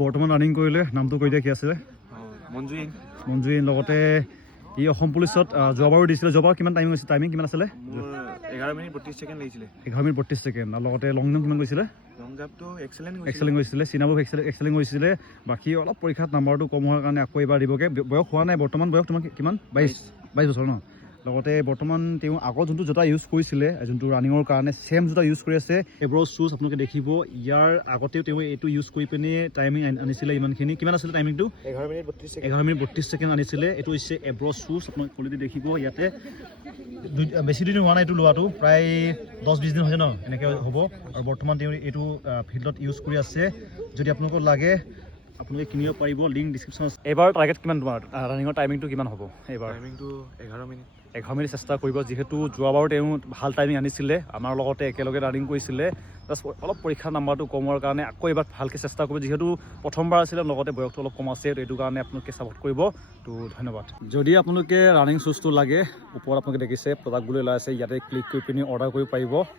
বৰ্তমান ৰানিং কৰিলে নামটো কৈ দিয়া কি আছিলে মঞ্জুইন লগতে ই অসম পুলিচত যোৱাবাৰো দিছিলে যোৱাবাৰ কিমান টাইমিং কিমান আছিলে 11 মিনিট 32 ছেকেণ্ড লাগিছিলে 11 মিনিট 32 ছেকেণ্ড আৰু লগতে লং জাম্প কিমান গৈছিলে লং জাম্পটো এক্সেলেণ্ট গৈছিলে চিনাবু এক্সেলেণ্ট গৈছিলে বাকী অলপ পৰীক্ষাত নাম্বাৰটো কম হোৱাৰ কাৰণে আকৌ এবাৰ দিবগে বয়স হোৱা নাই বৰ্তমান বয়স তোমাৰ কিমান 22 বছৰ ন লগতে বৰ্তমান তেওঁ আগৰ যোনটো জোতা ইউজ কৰিছিলে যোনটো ৰানিঙৰ কাৰণে সেম জোতা ইউজ কৰি আছে এব্ৰ শ্বুজ আপোনালোকে দেখিব ইয়াৰ আগতেও তেওঁ এইটো ইউজ কৰি পিনে টাইমিং আনিছিলে ইমানখিনি কিমান আছিলে টাইমিংটো 11 মিনিট 32 ছেকেণ্ড আনিছিলে এইটো হৈছে এব্ৰ শ্বুজ আপোনালোকে কোৱালিটি দেখিব ইয়াতে বেছি দিন হোৱা নাই এইটো লোৱাটো প্ৰায় 10-20 দিন হৈছে ন এনেকৈ হ'ব আৰু বৰ্তমান তেওঁ এইটো ফিল্ডত ইউজ কৰি আছে যদি আপোনালোকক লাগে আপোনালোকে কিনিব পাৰিব লিংক ডিছক্ৰিপশ্যনত এইবাৰ টাৰ্গেট কিমান তোমাৰ ৰানিঙৰ টাইমিংটো কিমান হ'ব এইবাৰ টাইমিংটো 11 মিনিট চেষ্টা কৰিব যিহেতু যোৱাবাৰ তেওঁ ভাল টাইমিং আনিছিলে আমাৰ লগতে একেলগে ৰানিং কৰিছিলে জাষ্ট অলপ পৰীক্ষাৰ নাম্বাৰটো কম হোৱাৰ কাৰণে আকৌ এবাৰ ভালকৈ চেষ্টা কৰিব যিহেতু প্ৰথমবাৰ আছিলে লগতে বয়সটো অলপ কম আছে এইটো কাৰণে আপোনালোকে ছাপোৰ্ট কৰিব তো ধন্যবাদ যদি আপোনালোকে ৰানিং শ্বুজটো লাগে ওপৰত আপোনালোকে দেখিছে প্ৰডাক্টবোৰ ওলাই আছে ইয়াতে ক্লিক কৰি পিনি অৰ্ডাৰ কৰিব পাৰিব